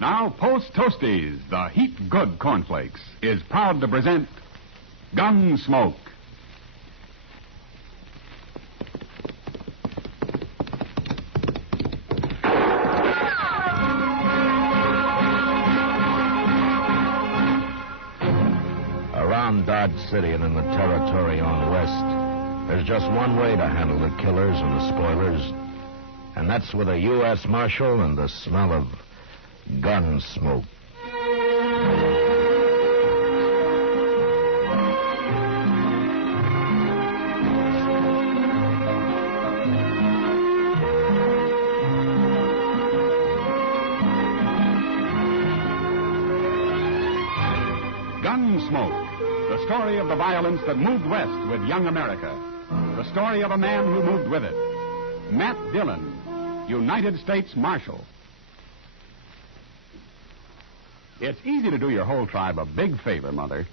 Now, Post Toasties, the heat good cornflakes, is proud to present Gunsmoke. Around Dodge City and in the territory on west, there's just one way to handle the killers and the spoilers, and that's with a U.S. Marshal and the smell of gun smoke. Gunsmoke, the story of the violence that moved west with young America. The story of a man who moved with it. Matt Dillon, United States Marshal. It's easy to do your whole tribe a big favor, Mother.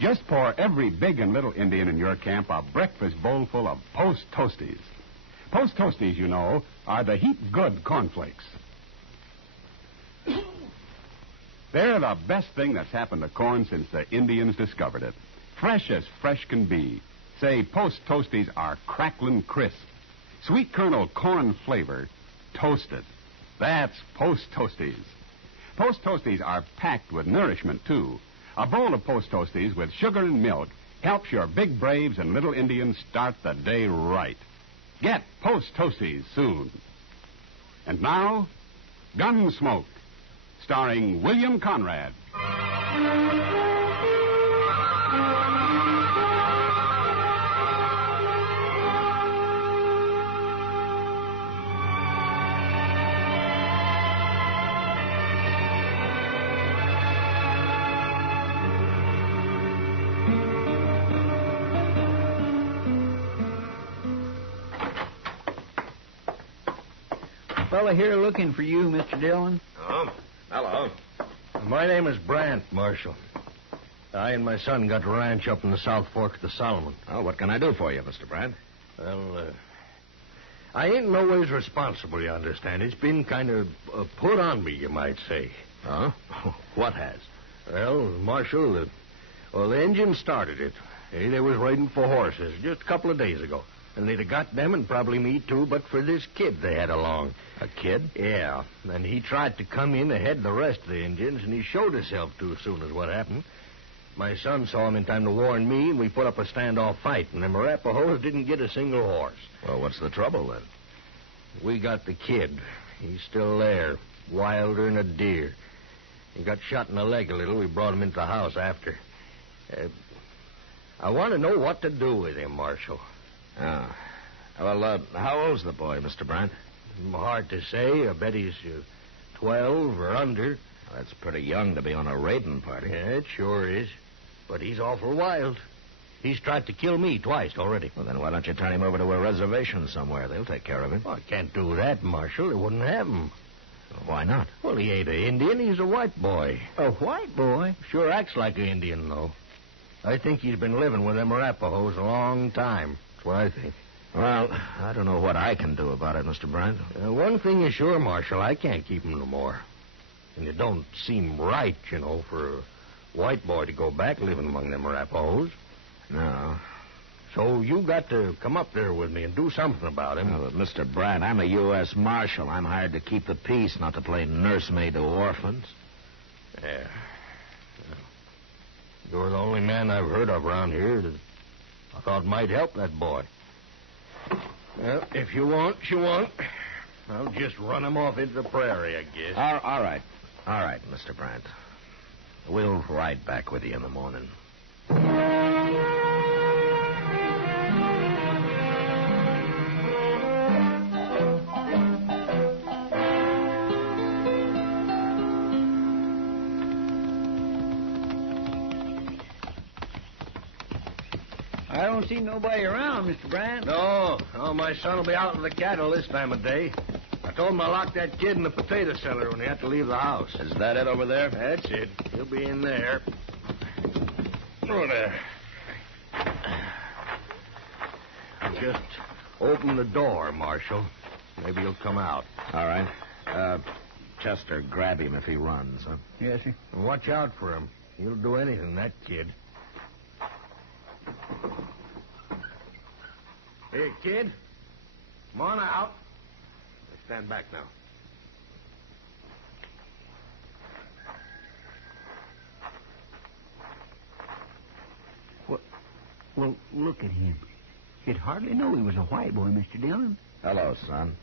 Just pour every big and little Indian in your camp a breakfast bowl full of Post Toasties. Post Toasties, you know, are the heat good cornflakes. They're the best thing that's happened to corn since the Indians discovered it. Fresh as fresh can be. Say, Post Toasties are crackling crisp. Sweet kernel corn flavor, toasted. That's Post Toasties. Post Toasties are packed with nourishment, too. A bowl of Post Toasties with sugar and milk helps your big braves and little Indians start the day right. Get Post Toasties soon. And now, Gunsmoke, starring William Conrad. Fella here looking for you, Mr. Dillon. Oh, hello. My name is Brandt, Marshal. I and my son got a ranch up in the South Fork of the Solomon. Oh, what can I do for you, Mr. Brandt? Well, I ain't no ways responsible, you understand. It's been kind of put on me, you might say. Oh? What has? Well, Marshal, the engine started it. They was riding for horses just a couple of days ago. And they'd have got them and probably me, too, but for this kid they had along. A kid? Yeah. And he tried to come in ahead of the rest of the Indians, and he showed himself too soon as what happened. My son saw him in time to warn me, and we put up a standoff fight, and them Arapahoes didn't get a single horse. Well, what's the trouble, then? We got the kid. He's still there, wilder than a deer. He got shot in the leg a little. We brought him into the house after. I want to know what to do with him, Marshal. Oh. Well, how old's the boy, Mr. Brandt? Hard to say. I bet he's 12 or under. That's pretty young to be on a raiding party. Yeah, it sure is. But he's awful wild. He's tried to kill me twice already. Well, then why don't you turn him over to a reservation somewhere? They'll take care of him. Well, I can't do that, Marshal. They wouldn't have him. Well, why not? Well, he ain't an Indian. He's a white boy. A white boy? Sure acts like an Indian, though. I think he's been living with them Arapahoes a long time. That's what I think. Well, I don't know what I can do about it, Mr. Brandt. One thing is sure, Marshal, I can't keep him no more. And it don't seem right, you know, for a white boy to go back living among them Arapahoes. No. So you got to come up there with me and do something about him. Well, Mr. Brandt, I'm a U.S. Marshal. I'm hired to keep the peace, not to play nursemaid to orphans. Yeah. You're the only man I've heard of around here that I thought might help that boy. Well, if you want, you won't. I'll just run him off into the prairie, I guess. All right. All right, Mr. Brandt. We'll ride back with you in the morning. I don't see nobody around, Mr. Brandt. No, my son will be out with the cattle this time of day. I told him I locked that kid in the potato cellar when he had to leave the house. Is that it over there? That's it. He'll be in there. Oh, there. Just open the door, Marshal. Maybe he'll come out. All right. Chester grab him if he runs, huh? Yes, sir. Watch out for him. He'll do anything, that kid. Hey, kid. Come on out. Let's stand back now. Well, look at him. You'd hardly know he was a white boy, Mr. Dillon. Hello, son.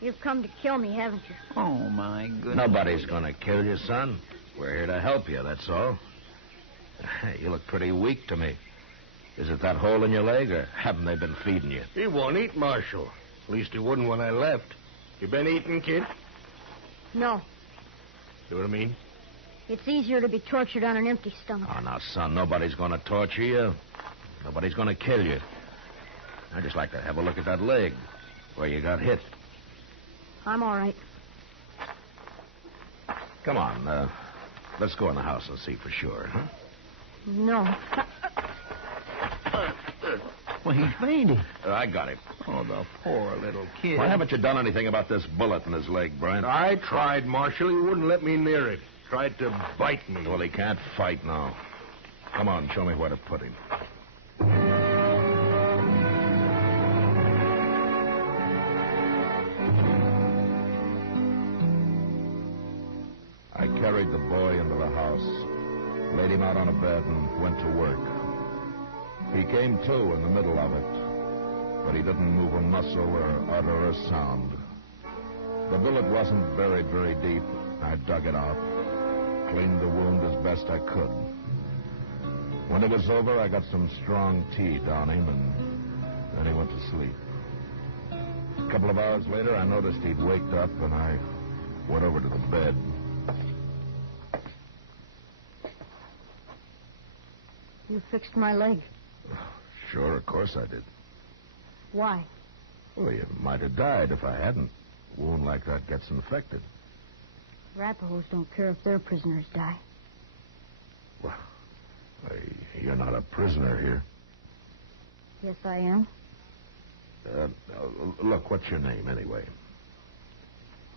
You've come to kill me, haven't you? Oh, my goodness. Nobody's going to kill you, son. We're here to help you, that's all. You look pretty weak to me. Is it that hole in your leg, or haven't they been feeding you? He won't eat, Marshal. At least he wouldn't when I left. You been eating, kid? No. See what I mean? It's easier to be tortured on an empty stomach. Oh, now, son, nobody's going to torture you. Nobody's going to kill you. I'd just like to have a look at that leg where you got hit. I'm all right. Come on, let's go in the house and see for sure, huh? No. Well, he's fainted. I got him. Oh, the poor little kid. Why haven't you done anything about this bullet in his leg, Brian? I tried, Marshal. He wouldn't let me near it. Tried to bite me. Well, he can't fight now. Come on, show me where to put him. I carried the boy into the house, laid him out on a bed, and went to work. He came to in the middle of it, but he didn't move a muscle or utter a sound. The bullet wasn't buried very deep. I dug it out, cleaned the wound as best I could. When it was over, I got some strong tea down him, and then he went to sleep. A couple of hours later, I noticed he'd waked up, and I went over to the bed. You fixed my leg. Sure, of course I did. Why? Well, you might have died if I hadn't. A wound like that gets infected. Arapahoes don't care if their prisoners die. Well, you're not a prisoner here. Yes, I am. Look, what's your name, anyway?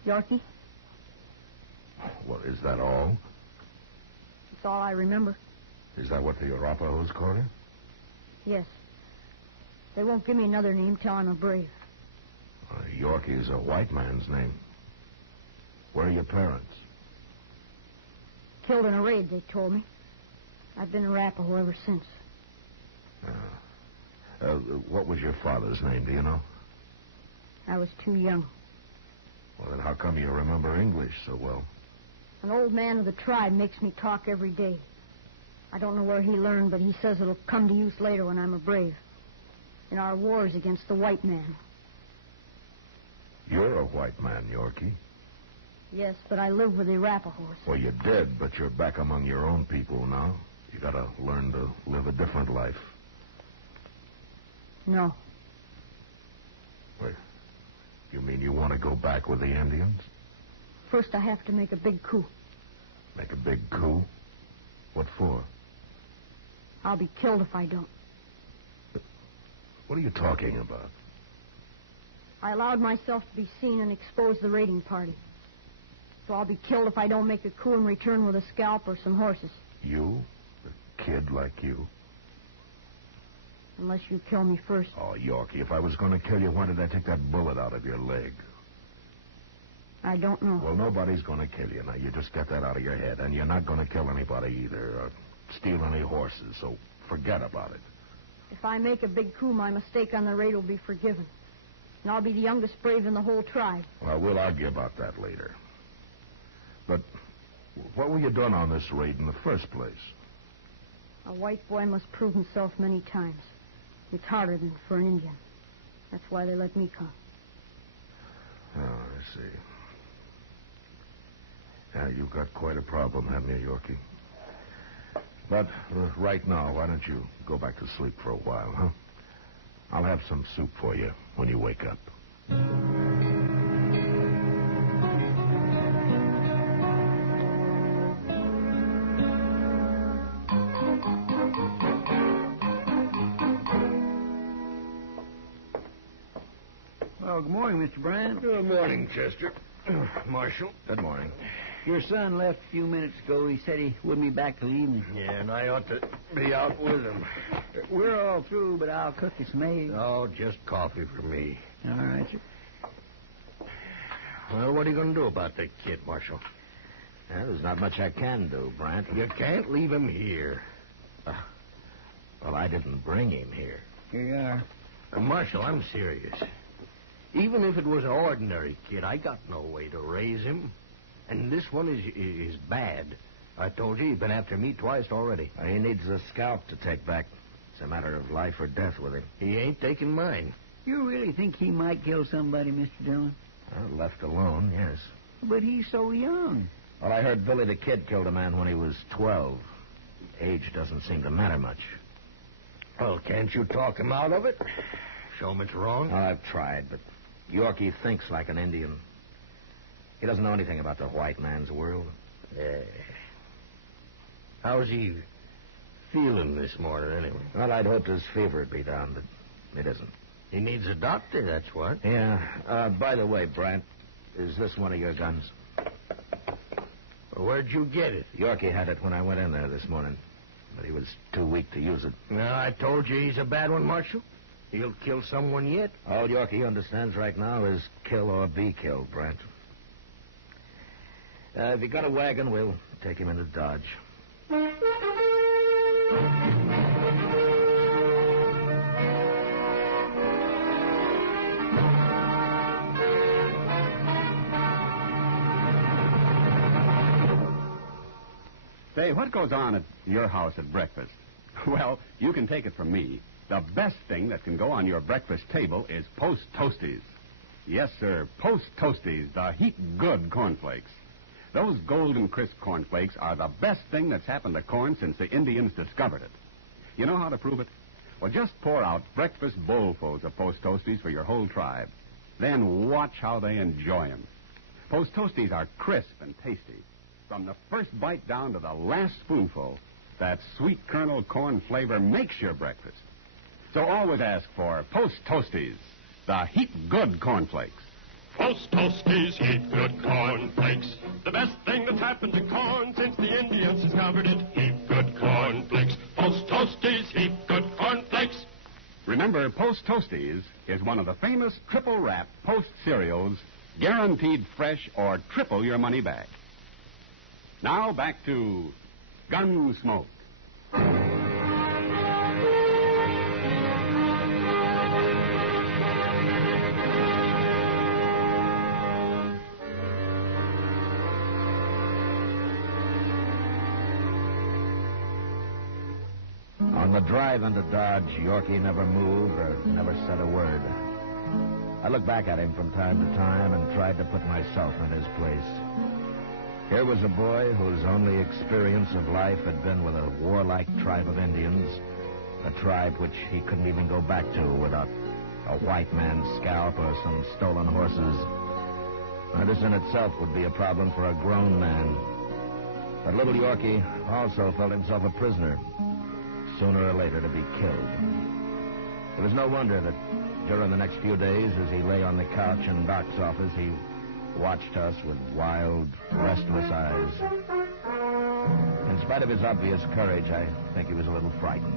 Yorky? Well, is that all? That's all I remember. Is that what the Arapahoes call you? Yes. They won't give me another name till I'm a brave. Yorky is a white man's name. Where are your parents? Killed in a raid, they told me. I've been Arapaho ever since. What was your father's name, do you know? I was too young. Well, then how come you remember English so well? An old man of the tribe makes me talk every day. I don't know where he learned, but he says it'll come to use later when I'm a brave. In our wars against the white man. You're a white man, Yorky. Yes, but I live with the Arapahoes. Well, you did, but you're back among your own people now. You gotta learn to live a different life. No. Wait, you mean you want to go back with the Indians? First, I have to make a big coup. Make a big coup? What for? I'll be killed if I don't. What are you talking about? I allowed myself to be seen and exposed the raiding party. So I'll be killed if I don't make a coup and return with a scalp or some horses. You? A kid like you? Unless you kill me first. Oh, Yorky, if I was going to kill you, why did I take that bullet out of your leg? I don't know. Well, nobody's going to kill you. Now, you just get that out of your head. And you're not going to kill anybody either, or steal any horses, so forget about it. If I make a big coup, my mistake on the raid will be forgiven. And I'll be the youngest brave in the whole tribe. Well, we'll argue about that later. But what were you doing on this raid in the first place? A white boy must prove himself many times. It's harder than for an Indian. That's why they let me come. Oh, I see. Yeah, you've got quite a problem, haven't you, Yorky? But right now, why don't you go back to sleep for a while, huh? I'll have some soup for you when you wake up. Well, Oh, good morning, Mr. Bryant. Good morning, Chester. Marshal. Good morning. Your son left a few minutes ago. He said he wouldn't be back till evening. Yeah, and I ought to be out with him. We're all through, but I'll cook you some eggs. Oh, just coffee for me. All right, sir. Well, what are you going to do about that kid, Marshal? Well, there's not much I can do, Brant. You can't leave him here. Well, I didn't bring him here. Here you are. Marshal, I'm serious. Even if it was an ordinary kid, I got no way to raise him. And this one is bad. I told you he's been after me twice already. He needs a scalp to take back. It's a matter of life or death with him. He ain't taking mine. You really think he might kill somebody, Mr. Dillon? Well, left alone, yes. But he's so young. Well, I heard Billy the Kid killed a man when he was 12. Age doesn't seem to matter much. Well, can't you talk him out of it? Show him it's wrong? Well, I've tried, but Yorky thinks like an Indian. He doesn't know anything about the white man's world. How's he feeling this morning, anyway? Well, I'd hoped his fever would be down, but it isn't. He needs a doctor, that's what. Yeah. By the way, Brant, is this one of your guns? Well, where'd you get it? Yorky had it when I went in there this morning, but he was too weak to use it. No, I told you he's a bad one, Marshal. He'll kill someone yet. All Yorky understands right now is kill or be killed, Brant. If you got a wagon, we'll take him into Dodge. Say, what goes on at your house at breakfast? Well, you can take it from me. The best thing that can go on your breakfast table is Post Toasties. Yes, sir, Post Toasties, the heap good cornflakes. Those golden crisp cornflakes are the best thing that's happened to corn since the Indians discovered it. You know how to prove it? Well, just pour out breakfast bowlfuls of Post Toasties for your whole tribe. Then watch how they enjoy them. Post Toasties are crisp and tasty. From the first bite down to the last spoonful, that sweet kernel corn flavor makes your breakfast. So always ask for Post Toasties, the heap good cornflakes. Post Toasties, heap good cornflakes. The best thing that's happened to corn since the Indians discovered it. Heap good cornflakes. Post Toasties, heap good cornflakes. Remember, Post Toasties is one of the famous triple wrap Post cereals, guaranteed fresh or triple your money back. Now back to Gunsmoke. On the drive into Dodge, Yorky never moved or never said a word. I looked back at him from time to time and tried to put myself in his place. Here was a boy whose only experience of life had been with a warlike tribe of Indians, a tribe which he couldn't even go back to without a white man's scalp or some stolen horses. Now, this in itself would be a problem for a grown man. But little Yorky also felt himself a prisoner, sooner or later to be killed. It was no wonder that during the next few days, as he lay on the couch in Doc's office, he watched us with wild, restless eyes. In spite of his obvious courage, I think he was a little frightened.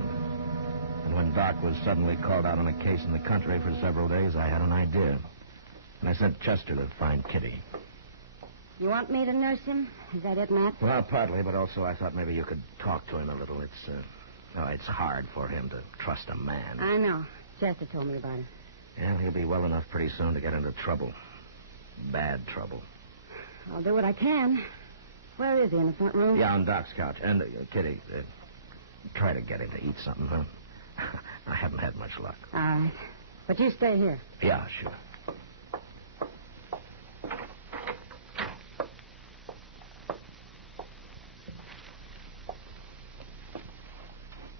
And when Doc was suddenly called out on a case in the country for several days, I had an idea. And I sent Chester to find Kitty. You want me to nurse him? Is that it, Matt? Well, partly, but also I thought maybe you could talk to him a little. It's hard for him to trust a man. I know. Chester told me about it. Yeah, he'll be well enough pretty soon to get into trouble. Bad trouble. I'll do what I can. Where is he, in the front room? Yeah, on Doc's couch. And, Kitty, try to get him to eat something, huh? I haven't had much luck. All right. But you stay here. Yeah, sure.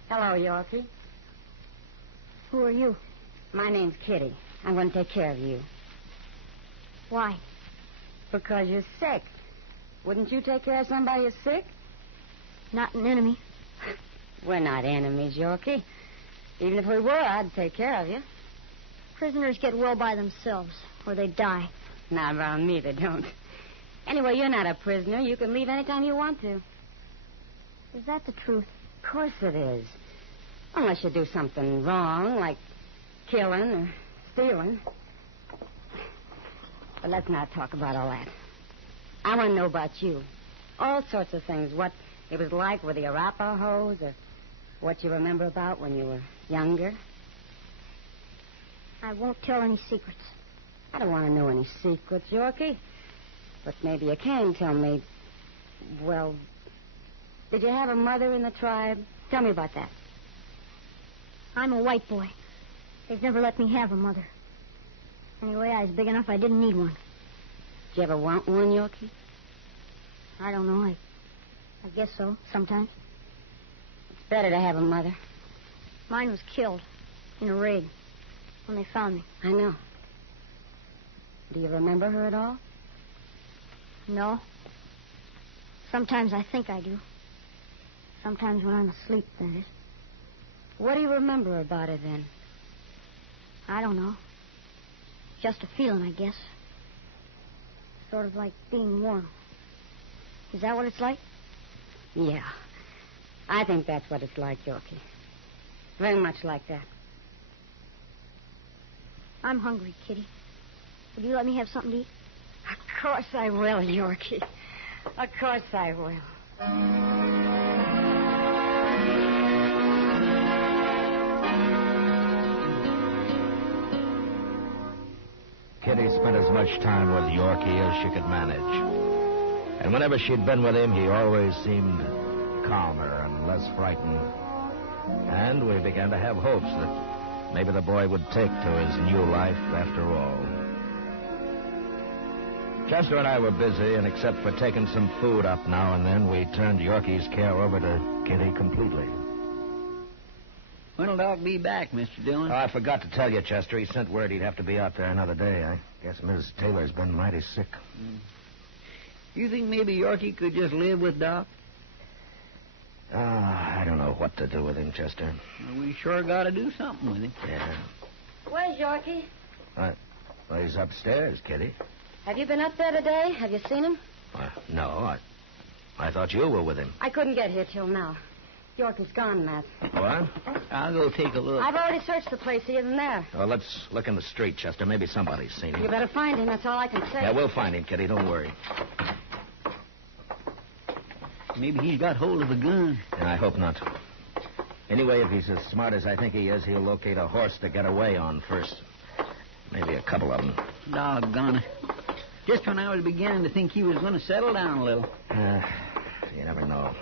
Hello, Yorky. Who are you? My name's Kitty. I'm going to take care of you. Why? Because you're sick. Wouldn't you take care of somebody who's sick? Not an enemy. We're not enemies, Yorky. Even if we were, I'd take care of you. Prisoners get well by themselves, or they die. Not around me, they don't. Anyway, you're not a prisoner. You can leave anytime you want to. Is that the truth? Of course it is. Unless you do something wrong, like killing or stealing. But let's not talk about all that. I want to know about you. All sorts of things. What it was like with the Arapahoes, or what you remember about when you were younger. I won't tell any secrets. I don't want to know any secrets, Yorky. But maybe you can tell me. Well, did you have a mother in the tribe? Tell me about that. I'm a white boy. They've never let me have a mother. Anyway, I was big enough I didn't need one. Did you ever want one, Yorky? I don't know. I guess so, sometimes. It's better to have a mother. Mine was killed in a raid when they found me. I know. Do you remember her at all? No. Sometimes I think I do. Sometimes when I'm asleep, that is. What do you remember about her then? I don't know. Just a feeling, I guess. Sort of like being warm. Is that what it's like? Yeah. I think that's what it's like, Yorky. Very much like that. I'm hungry, Kitty. Would you let me have something to eat? Of course I will, Yorky. Of course I will. Kitty spent as much time with Yorky as she could manage. And whenever she'd been with him, he always seemed calmer and less frightened. And we began to have hopes that maybe the boy would take to his new life after all. Chester and I were busy, and except for taking some food up now and then, we turned Yorky's care over to Kitty completely. When'll Doc be back, Mr. Dillon? Oh, I forgot to tell you, Chester. He sent word he'd have to be out there another day. I guess Miss Taylor's been mighty sick. You think maybe Yorky could just live with Doc? I don't know what to do with him, Chester. Well, we sure got to do something with him. Yeah. Where's Yorky? Well, he's upstairs, Kitty. Have you been up there today? Have you seen him? No, I thought you were with him. I couldn't get here till now. Yorky's gone, Matt. What? I'll go take a look. I've already searched the place. He isn't there. Well, let's look in the street, Chester. Maybe somebody's seen him. You better find him. That's all I can say. Yeah, we'll find him, Kitty. Don't worry. Maybe he's got hold of a gun. Yeah, I hope not. Anyway, if he's as smart as I think he is, he'll locate a horse to get away on first. Maybe a couple of them. Doggone it. Just when I was beginning to think he was going to settle down a little. You never know.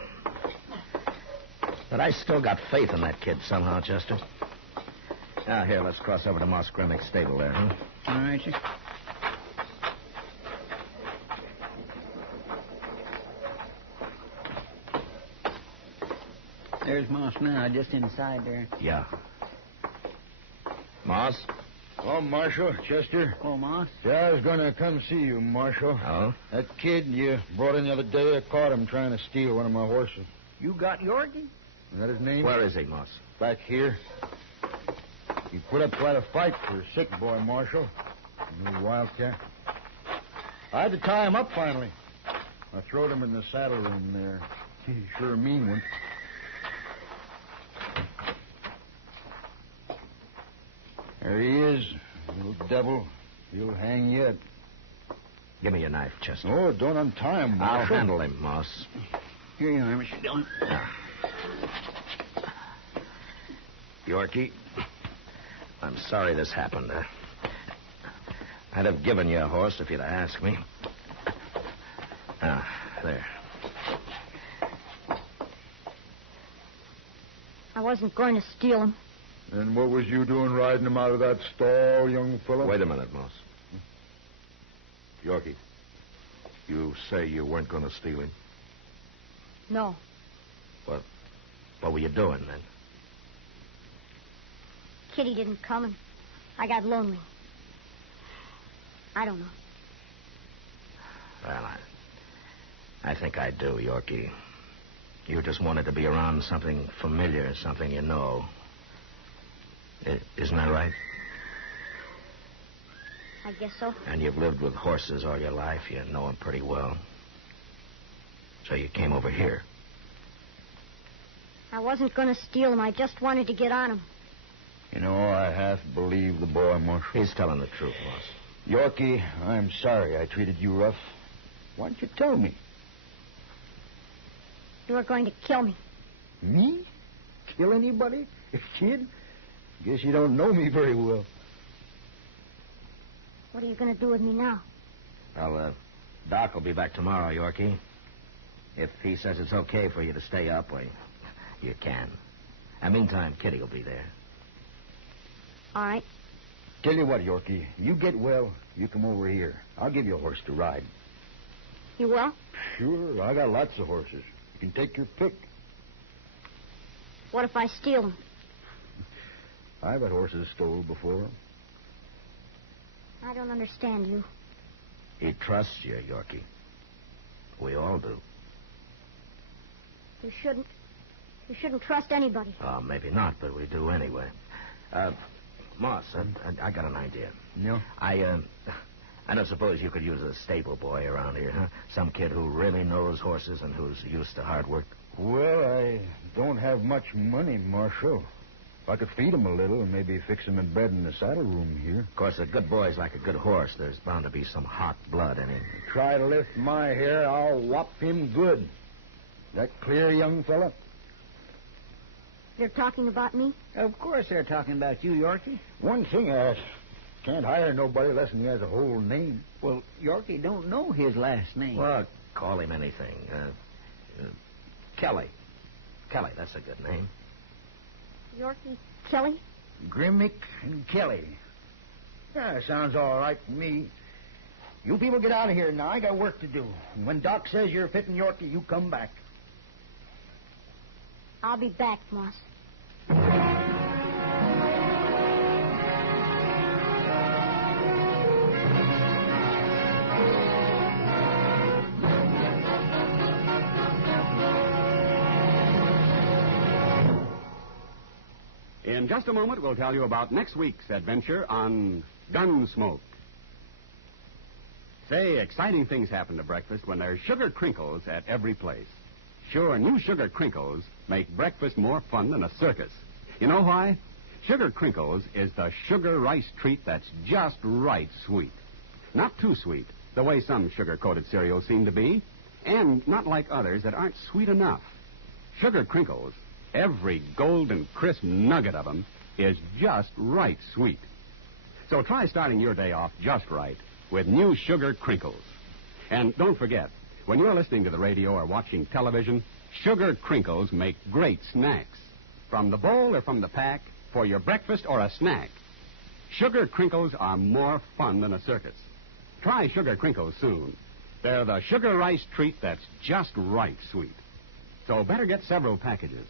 But I still got faith in that kid somehow, Chester. Now, here, let's cross over to Moss Grimmick's stable there, huh? All right, sir. There's Moss now, just inside there. Yeah. Moss? Oh, Marshal, Chester. Oh, Moss? Yeah, I was going to come see you, Marshal. Oh? That kid you brought in the other day, I caught him trying to steal one of my horses. You got Yorky? Is that his name? Where is he, Moss? Back here. He put up quite a fight for a sick boy, Marshal. A new wildcat. I had to tie him up finally. I throwed him in the saddle room there. He's sure a mean one. There he is, little devil. He'll hang yet. Give me your knife, Chester. Oh, don't untie him, I'll Marshal. handle him, Moss. Here you are, Mr. Dillon. Yorky, I'm sorry this happened. I'd have given you a horse if you'd have asked me. There. I wasn't going to steal him. And what was you doing riding him out of that stall, young fellow? Wait a minute, Moss. Yorky, you say you weren't going to steal him? No. What were you doing then? Kitty didn't come, and I got lonely. I don't know. Well, I think I do, Yorky. You just wanted to be around something familiar, something you know. Isn't that right? I guess so. And you've lived with horses all your life. You know them pretty well. So you came over here. I wasn't going to steal them. I just wanted to get on them. You know, I half believe the boy, Marshal. He's telling the truth, boss. Yorky, I'm sorry I treated you rough. Why don't you tell me? You were going to kill me. Me? Kill anybody? Kid? Guess you don't know me very well. What are you going to do with me now? Well, Doc will be back tomorrow, Yorky. If he says it's okay for you to stay up, well, you can. And meantime, Kitty will be there. All right. Tell you what, Yorky, you get well, you come over here. I'll give you a horse to ride. You will? Sure, I got lots of horses. You can take your pick. What if I steal them? I've had horses stole before. I don't understand you. He trusts you, Yorky. We all do. You shouldn't. You shouldn't trust anybody. Oh, maybe not, but we do anyway. Moss, I got an idea. No? I don't suppose you could use a stable boy around here, huh? Some kid who really knows horses and who's used to hard work. Well, I don't have much money, Marshal. If I could feed him a little and maybe fix him in bed in the saddle room here. Of course, a good boy's like a good horse. There's bound to be some hot blood in him. Try to lift my hair, I'll whop him good. That clear, young fella? You're talking about me? Of course they're talking about you, Yorky. One thing, I can't hire nobody unless he has a whole name. Well, Yorky don't know his last name. Well, call him anything. Kelly. Kelly, that's a good name. Yorky Kelly? Grimmick and Kelly. Yeah, sounds all right to me. You people get out of here now. I got work to do. And when Doc says you're fitting Yorky, you come back. I'll be back, Moss. In just a moment, we'll tell you about next week's adventure on Gunsmoke. Say, exciting things happen to breakfast when there's sugar crinkles at every place. Sure, new sugar crinkles make breakfast more fun than a circus. You know why? Sugar crinkles is the sugar rice treat that's just right sweet. Not too sweet, the way some sugar-coated cereals seem to be, and not like others that aren't sweet enough. Sugar crinkles, every golden crisp nugget of them, is just right sweet. So try starting your day off just right with new sugar crinkles. And don't forget, when you're listening to the radio or watching television, sugar crinkles make great snacks. From the bowl or from the pack, for your breakfast or a snack. Sugar crinkles are more fun than a circus. Try sugar crinkles soon. They're the sugar rice treat that's just right sweet. So better get several packages.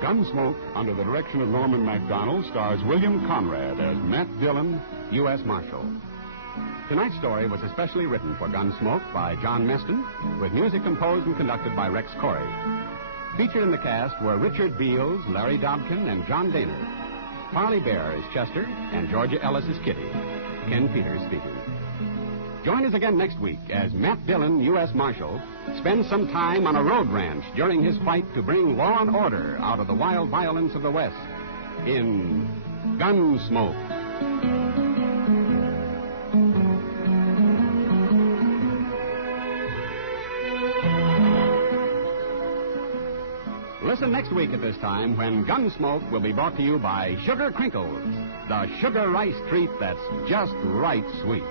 Gunsmoke, under the direction of Norman MacDonnell, stars William Conrad as Matt Dillon, U.S. Marshal. Tonight's story was especially written for Gunsmoke by John Meston, with music composed and conducted by Rex Corey. Featured in the cast were Richard Beals, Larry Dobkin, and John Daner. Parley Baer is Chester, and Georgia Ellis is Kitty. Ken Peters speaking. Join us again next week as Matt Dillon, U.S. Marshal, spends some time on a road ranch during his fight to bring law and order out of the wild violence of the West in Gunsmoke. Listen next week at this time when Gunsmoke will be brought to you by Sugar Crinkles, the sugar rice treat that's just right sweet.